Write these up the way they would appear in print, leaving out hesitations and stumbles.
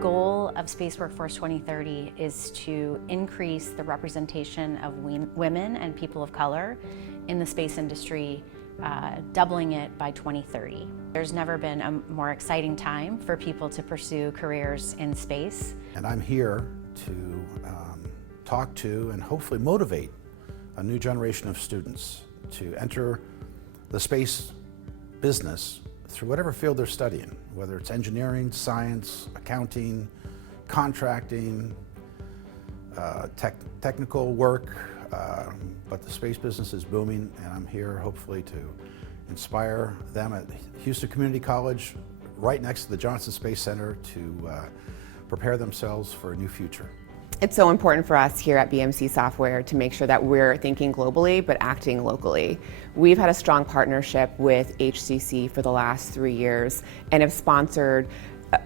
goal of Space Workforce 2030 is to increase the representation of women and people of color in the space industry, doubling it by 2030. There's never been a more exciting time for people to pursue careers in space. And I'm here to talk to and hopefully motivate a new generation of students to enter the space business through whatever field they're studying, whether it's engineering, science, accounting, contracting, technical work, but the space business is booming, and I'm here hopefully to inspire them at Houston Community College, right next to the Johnson Space Center, to prepare themselves for a new future. It's so important for us here at BMC Software to make sure that we're thinking globally but acting locally. We've had a strong partnership with HCC for the last 3 years and have sponsored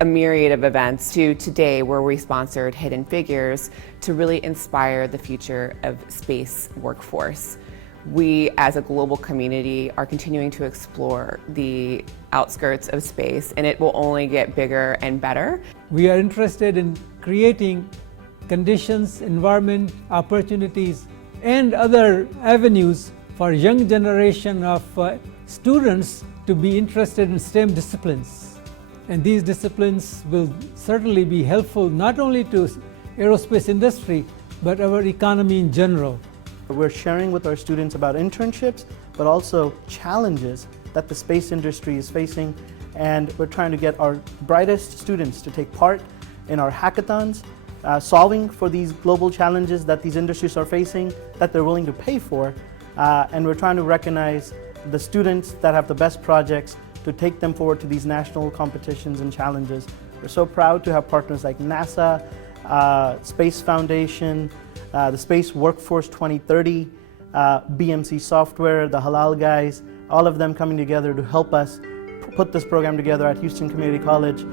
a myriad of events to today where we sponsored Hidden Figures to really inspire the future of space workforce. We as a global community are continuing to explore the outskirts of space, and it will only get bigger and better. We are interested in creating conditions, environment, opportunities, and other avenues for a young generation of students to be interested in STEM disciplines. And these disciplines will certainly be helpful not only to aerospace industry, but our economy in general. We're sharing with our students about internships, but also challenges that the space industry is facing. And we're trying to get our brightest students to take part in our hackathons, solving for these global challenges that these industries are facing, that they're willing to pay for. And we're trying to recognize the students that have the best projects to take them forward to these national competitions and challenges. We're so proud to have partners like NASA, Space Foundation, the Space Workforce 2030, BMC Software, the Halal guys, all of them coming together to help us put this program together at Houston Community College.